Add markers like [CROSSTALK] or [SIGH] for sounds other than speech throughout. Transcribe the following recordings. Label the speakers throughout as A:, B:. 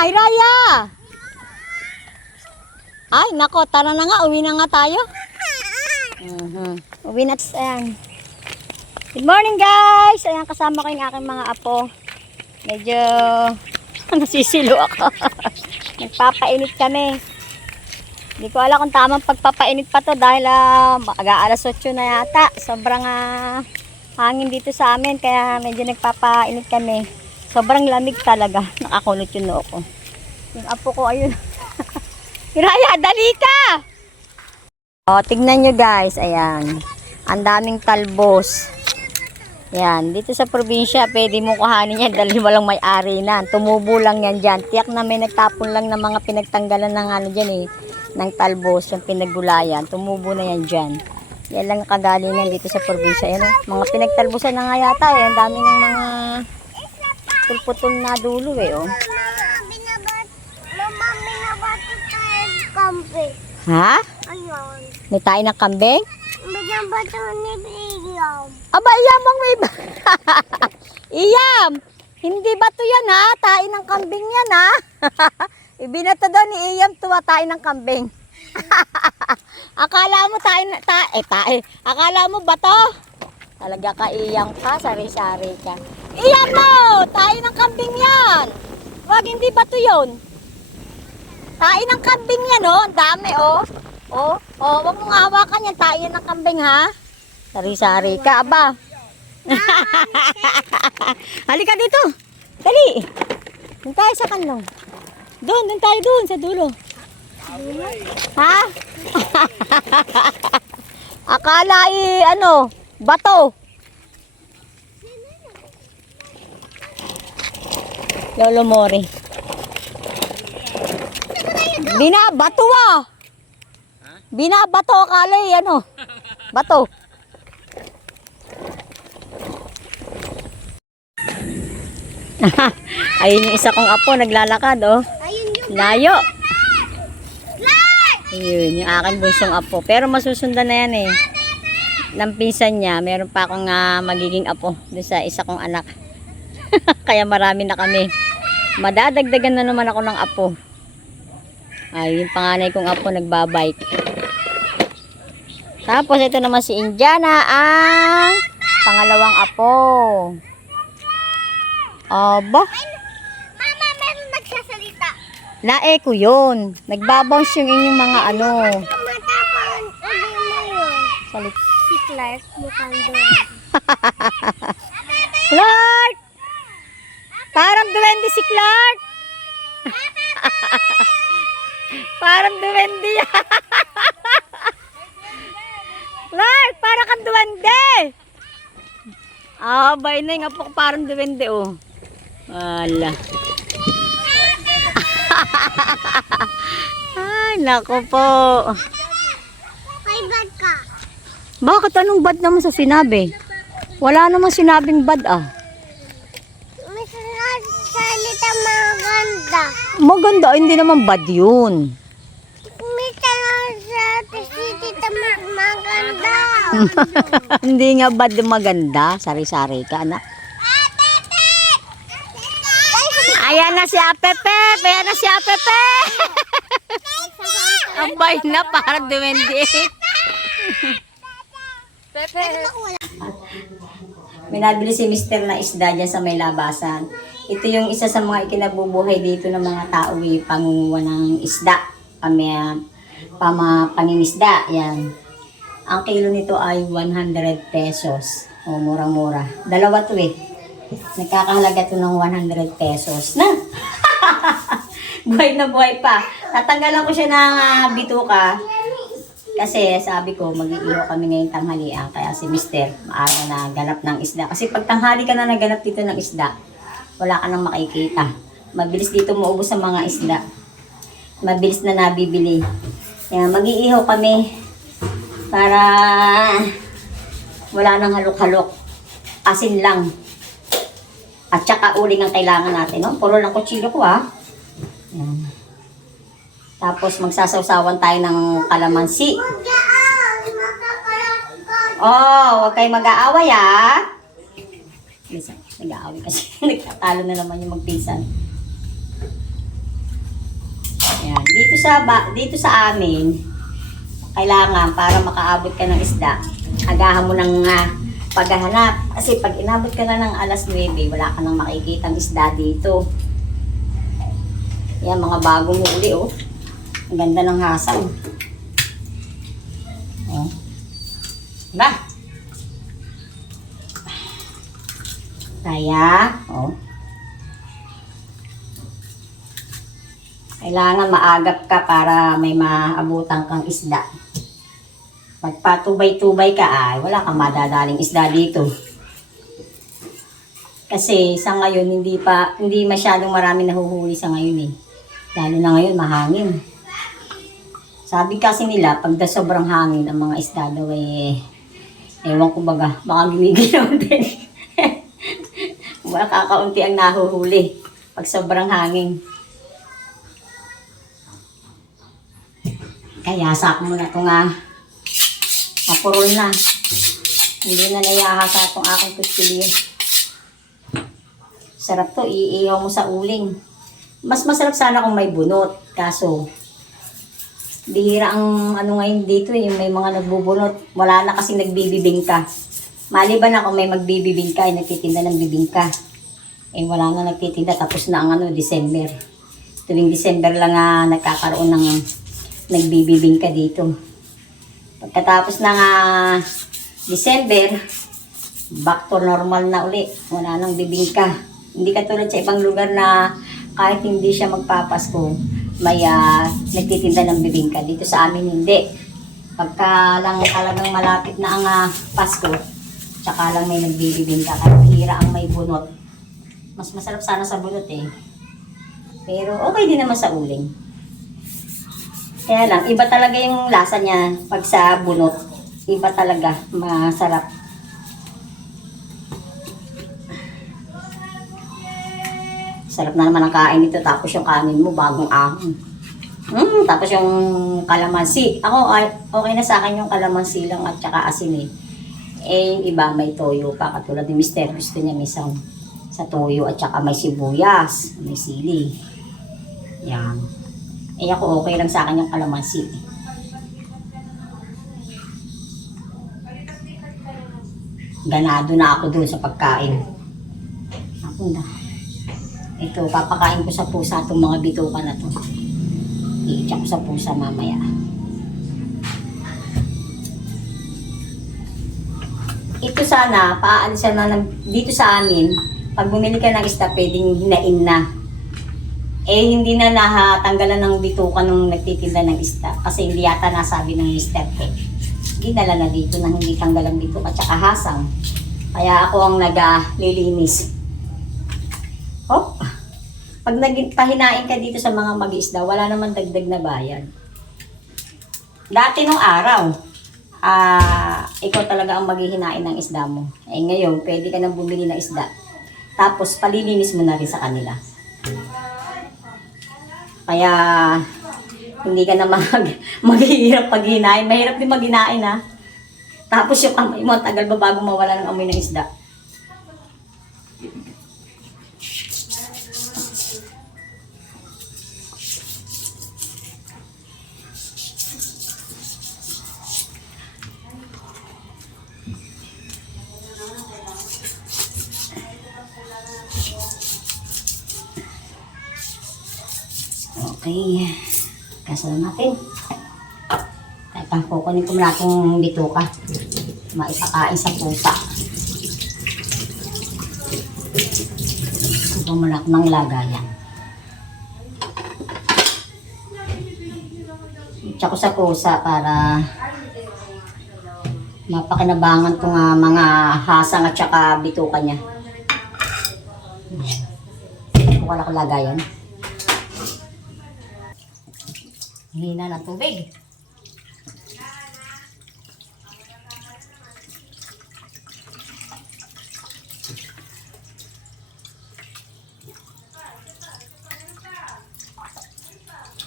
A: Hiraya! Ay, nako, tara na nga, uwi na nga tayo. Mhm. Uwi na. Ayan. Good morning guys! Ayan, kasama ko yung aking mga apo. Medyo [LAUGHS] nasisilo ako. [LAUGHS] Nagpapainit kami. Hindi ko alam kung tamang pagpapainit pa to dahil uh, aga alas 8 na yata. Sobrang ah, hangin dito sa amin kaya medyo nagpapainit kami. Sobrang lamig talaga. Nakakulot yung noo ko. Yung apo ko ayun. [LAUGHS] Hiraya, dali ka! O, tignan nyo guys. Ayan. Ang daming talbos. Yan, dito sa probinsya, pwede mo kuhanin yan dahil walang may-ari na. Tumubo lang yan dyan. Tiyak na may nagtapon lang ng mga pinagtanggalan ng ano dyan eh, ng talbos, yung pinaggulayan. Tumubo na yan dyan. Yan lang ang kagalingan dito sa probinsya. Yan, oh. mga pinagtalbosan na nga yata eh. Ang dami ng mga putol na dulo eh. Oh.
B: Mama, binabat, mama, binabato tayo kampe.
A: Ha?
B: Ayun.
A: May tayo ng kambing?
B: Binabato ni Biglam.
A: Aba, iyam ang may [LAUGHS] iyam! Hindi ba to yan ha? Tain ng kambing yan ha? [LAUGHS] Ibinato daw ni Iyam tuwa tain ng kambing. [LAUGHS] Akala mo tain, ta, eh, ta, eh. Akala mo ba to? Talaga ka iyam ka, sari-sari ka. Iyam mo! Tain ng kambing yan! Wag, hindi ba to yun? Tain ng kambing yan oh, ang dami oh. Oh, oh, wag mong hawakan yan, tain ng kambing ha? Sari-sari ka, aba. [LAUGHS] Halika dito. Dali. Doon tayo sa kanlong. Doon, doon tayo doon, sa dulo. Ha? [LAUGHS] Akala eh, ano, bato. Lolo Mori. Binabato ah. Binabato akala eh, ano. Bato. [LAUGHS] Ayun yung isa kong apo, naglalakad, oh. Layo. Ayun, yung aking bunsong apo. Pero masusundan na yan, eh. Ng pinsan niya, meron pa akong ah, magiging apo doon sa isa kong anak. [LAUGHS] Kaya marami na kami. Madadagdagan na naman ako ng apo. Ay, yung panganay kong apo nagbabike. Tapos ito naman si Indiana ang pangalawang apo. Aba,
B: Mama, meron nagsasalita.
A: lae ko yun. Nagbabounce yung inyong mga ano.
B: Yun.
A: Salit.
B: Si Clark, mukhang doon. [LAUGHS]
A: Clark! Parang duwende si Clark. [LAUGHS] parang duwende yan. Clark, parang kang duwende. Ah, bay na nga po parang duwende oh. Wala. [LAUGHS] Ay, nako po.
B: May bad ka.
A: Bakit anong bad naman sa sinabi? Wala namang sinabing bad ah.
B: May salita maganda.
A: Maganda, hindi naman bad yun.
B: May salita tita maganda. [LAUGHS]
A: hindi nga bad yung maganda. Sari-sari ka, anak. Ayan na si Apepe! Ayan na si Apepe! [LAUGHS] Abay na, parang duwende. May nabili si Mister na isda dyan sa may labasan. Ito yung isa sa mga ikinabubuhay dito ng mga tao, eh, pangunguha ng isda. Pami, pama, pangingisda, yan. Ang kilo nito ay 100 pesos. O, murang-mura. Dalawa to eh. Nagkakahalaga to ng 100 pesos. Na! [LAUGHS] buhay na buhay pa. Natanggalan ko siya ng ah, bituka. Kasi sabi ko, mag-iiho kami ngayong tanghalian. Kaya si Mister, maaga na ganap ng isda. Kasi pag tanghali ka na naganap dito ng isda, wala ka nang makikita. Mabilis dito maubos sa mga isda. Mabilis na nabibili. Kaya mag-iiho kami para wala nang halok-halok. Asin lang. At saka uling ang kailangan natin. No? Puro lang kutsilyo ko ha. Yan. Tapos magsasawsawan tayo ng kalamansi. Oh, huwag kayo mag-aaway ah. Listen, nag-aaway kasi. [LAUGHS] Nagtatalo na naman yung magpinsan. Dito sa ba, dito sa amin, kailangan para makaabot ka ng isda, agahan mo ng ah, paghahanap. Kasi pag inabot ka na ng alas 9, wala ka nang makikitang isda dito. Yan, mga bagong huli, oh. Ang ganda ng hasaw. Oh. Diba? Kaya, oh. Kailangan maagap ka para may maabutan kang isda. Pagpatubay-tubay ka ay wala kang madadaling isda dito. Kasi sa ngayon hindi pa hindi masyadong marami nahuhuli sa ngayon eh. Lalo na ngayon mahangin. Sabi kasi nila pag da sobrang hangin ang mga isda daw eh ewan ko baga baka gumiginaw [LAUGHS] din. Kakaunti ang nahuhuli pag sobrang hangin. Kaya sak mo na ito nga. Mapurol na. Hindi na nayahasa itong aking kustilyo. Sarap to, iihaw mo sa uling. Mas masarap sana kung may bunot. Kaso, bihira ang ano ngayon dito eh, yung may mga nagbubunot. Wala na kasi nagbibibingka. Maliban kung may magbibibingka, ay nagtitinda ng bibingka. Eh wala na nagtitinda, tapos na ang ano, December. Tuwing December lang nga nagkakaroon ng nagbibibingka dito. Pagkatapos ng ah, December, back to normal na uli. Wala nang bibingka. Hindi katulad sa ibang lugar na kahit hindi siya magpapasko, may ah, nagtitinda ng bibingka. Dito sa amin hindi. Pagka lang talagang malapit na ang ah, Pasko, tsaka lang may nagbibibingka. Kaya hira ang may bunot. Mas masarap sana sa bunot eh. Pero okay din naman sa uling. Kaya lang, iba talaga yung lasa niya pag sa bunot. Iba talaga, masarap. Sarap na naman ang kain nito tapos yung kanin mo bagong ahon. Mm, tapos yung kalamansi. Ako, ay, okay na sa akin yung kalamansi lang at saka asin eh. Eh, yung iba may toyo pa. Katulad ni Mister, gusto niya misang sa toyo at saka may sibuyas, may sili. Yan. Eh ako okay lang sa akin yung kalamansi. Ganado na ako dun sa pagkain. Ako na. Ito, papakain ko sa pusa itong mga bituka na to. Iitsa ko sa pusa mamaya. Ito sana, paalisan na ng, dito sa amin, pag bumili ka ng isda, pwedeng hinain na eh hindi na nahatanggalan ng bituka nung nagtitinda ng isda kasi hindi yata nasabi ng Mr. K. Ginala na dito na hindi tanggalan bituka at saka hasang. Kaya ako ang naglilinis. Hop! Pag naging pahinain ka dito sa mga mag-isda, wala naman dagdag na bayad. Dati nung araw, ah, ikaw talaga ang maghihinain ng isda mo. Eh ngayon, pwede ka nang bumili ng isda. Tapos palilinis mo na rin sa kanila. Kaya hindi ka na mag, [LAUGHS] maghihirap pag hinain. Mahirap din maghinain ha. Tapos yung kamay mo, tagal ba bago mawala ng amoy ng isda? Okay. Kasal natin. Ay, pang kukunin ko muna itong bituka. Maipakain sa pusa. Kukuha muna ako ng lagayan. Tsaka sa pusa para mapakinabangan itong ah, mga hasang at saka bituka niya. Na ko lagayan. Hina ng tubig.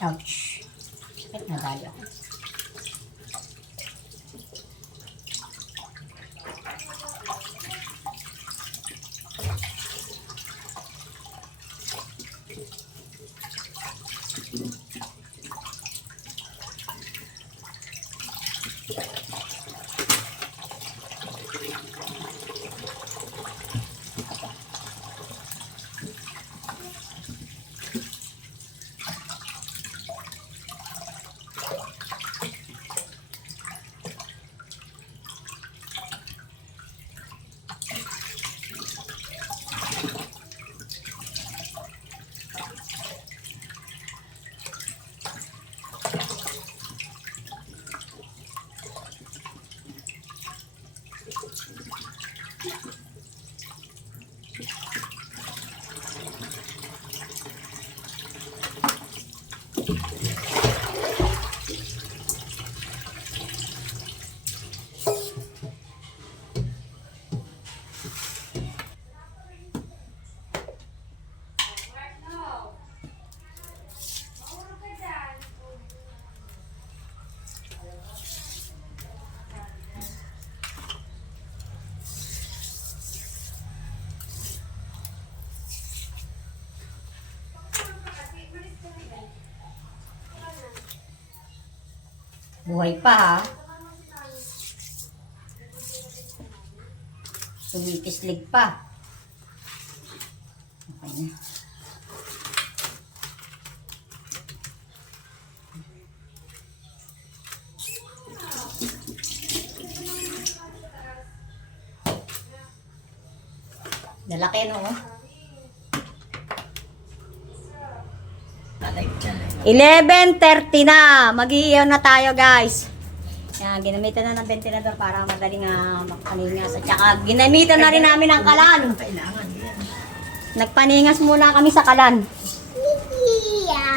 A: Ouch. Sakit na tayo. Buhay pa ha. Sumipislig pa. Okay na. Lalaki no? oh. 11.30 na. Mag-iiyaw na tayo, guys. Yan, ginamitan na ng ventilador para madali nga makapaningas. At saka, ginamitan na rin namin ang kalan. Nagpaningas muna kami sa kalan.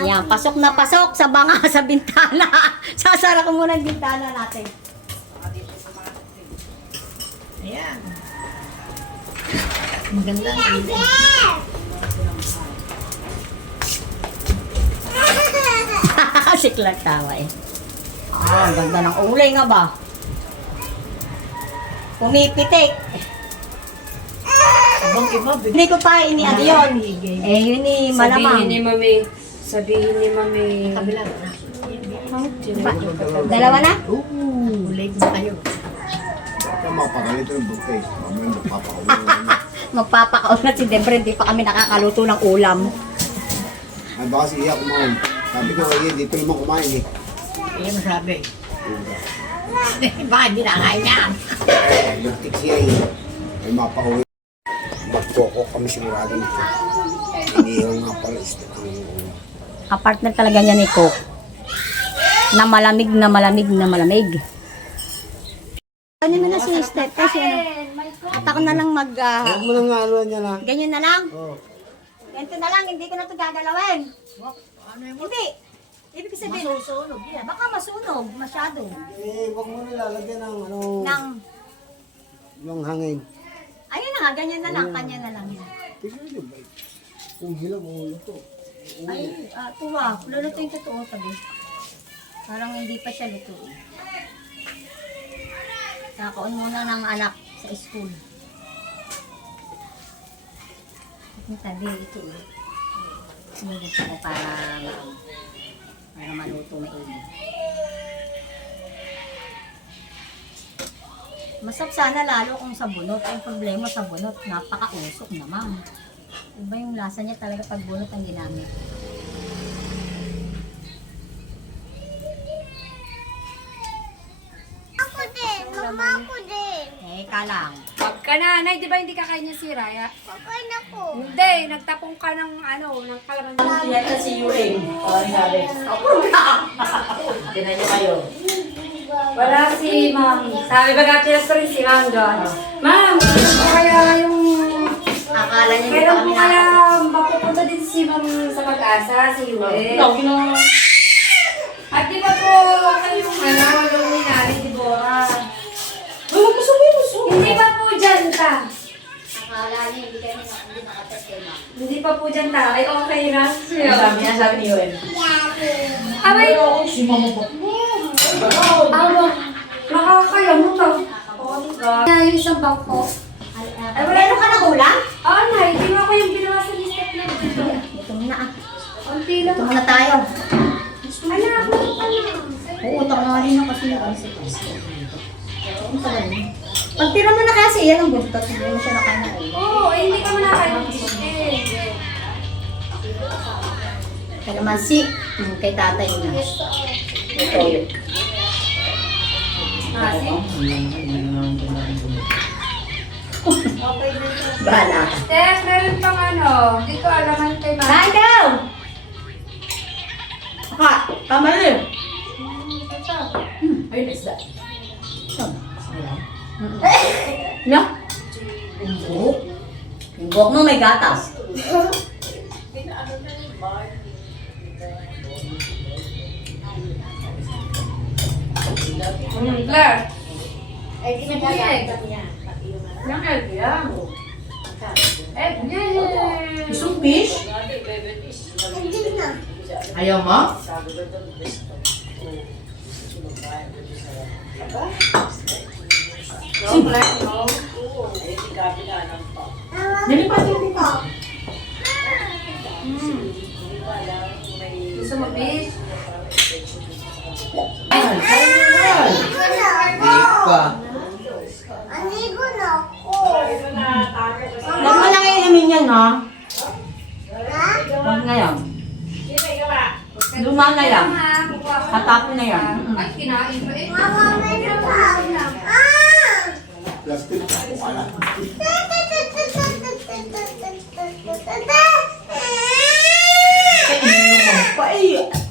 A: Yan, pasok na pasok sa banga [LAUGHS] sa bintana. Sasara ko muna ang bintana natin.
C: Ayan. Ang ganda. ang ganda.
A: Siklag tawa eh. Ah, ang ganda ng ulay nga ba? Pumipitik.
C: Abang iba.
A: Hindi ko pa ini ano yun. Eh, yun ni malamang.
D: Sabihin ni Mami, sabihin ni Mami.
C: Kabila.
A: Dalawa na?
C: Ooh, late na kayo.
E: Kaya makapagalito yung buffet. Mamaya magpapakauwi na. [LAUGHS]
A: Magpapakaunat si Debra, hindi pa kami nakakaluto ng ulam.
E: Ay baka si Iya kumain. Sabi ko kaya dito naman kumain eh.
C: Ayan masabi. [LAUGHS] Baka hindi nakain niya.
E: Eh, Luntik siya eh. Ay mapakauwi. Magkoko kami sigurado nito. Inihaw nga pala isda ang.
A: Kapartner talaga niya ni Cook. Na malamig, na malamig, na malamig. Ano mo na si Steph? Kasi ano, at ako na lang mag, ah,
E: Huwag mo nang ano niya na.
A: ganyan na lang.
E: Oh.
A: Ganito na lang, hindi ko na ito gagalawin. Hindi. Ibig sabihin, masusunog yan. Baka masunog masyado.
E: Eh, huwag mo nilalagyan ng ano,
A: Nang,
E: yung hangin.
A: ayun na nga, ganyan na lang, kanya na lang yan.
E: Tignan niyo ba? Kung hilang ulo to.
A: Ay, ah, tuwa. Luluto yung totoo sabi. Parang hindi pa siya luto. Nakaon muna ng anak sa school. Yung tabi, ito eh. Sumugod ako para para maluto maigi. Masap sana lalo kung sa bunot. Ang problema sa bunot, napakausok naman. Iba yung lasa niya talaga pag bunot ang ginamit.
B: Ako din. Mama ako din.
A: Teka lang.
D: Wag ka na, Nay, di ba hindi ka kanya si Raya?
B: Pakain ako.
D: Hindi, nagtapong ka ng ano, ng kalaman.
C: Yan si Yuring. Oh, sabi. Tinan niyo kayo.
D: Wala si Ma'am. Sabi ba gatilas rin si Ma'am doon? Ma'am, kailan po kaya yung...
A: Akala niya kami
D: po kaya mapupunta din si Ma'am sa pag-asa, si Yue?
C: Lagi na.
D: At di ba po kayong ano, yung ninali, di ba?
C: Wala mo sabihin mo.
D: Hindi ba dyan ta?
A: Akala niya hindi kami nak- hindi nakatest kay ma'am.
D: Hindi pa po dyan ta. Ay, okay na.
C: Sabi niya, sabi ni Yuen.
D: Abay,
C: Si mama ba?
D: Ano? Nakakaya mo to. Oo, diba? Kaya yung isang bangko.
A: Ay, wala nung ka nakulang?
D: Oo, Nay. Ginawa ko yung ginawa sa listat na dito.
A: Ito muna ah.
D: Konti
A: Ito
D: lang.
A: muna tayo.
D: Anak,
A: Uutak na rin ako kasi yung sa Ang tagal niya. Pag tira mo na kasi yan ang buntot, hindi mo siya nakanain.
D: Oo, eh, hindi ka mo nakakain. Eh.
A: Kalamansi, yung kay tatay na. Ito.
D: Kasi,
A: Bahala ka.
D: Steph, meron pang ano. Hindi ko alam ano kay Mama.
A: Kain daw! Ka, tama rin.
C: Ayun, isda.
A: No? Yung buhok. Yung buhok mo may gatas.
D: Hmm, Claire.
A: Ay, di
D: na kaya. Yung egg yan. Egg yan.
C: Isang fish?
B: Hindi na.
C: Ayaw mo?
D: No, Claire, no.
C: Nilipat yung pipa.
D: Gusto mo fish?
C: Ay,
E: ka.
B: Anigo na ako.
A: Huwag mo nang yan, ha?
B: Ha?
A: Huwag na yan. Luma na yan. Katapon na yan.
D: Ay, kinain mo eh.
B: Pa. Ah!
E: Plastic.
C: Pa, eh,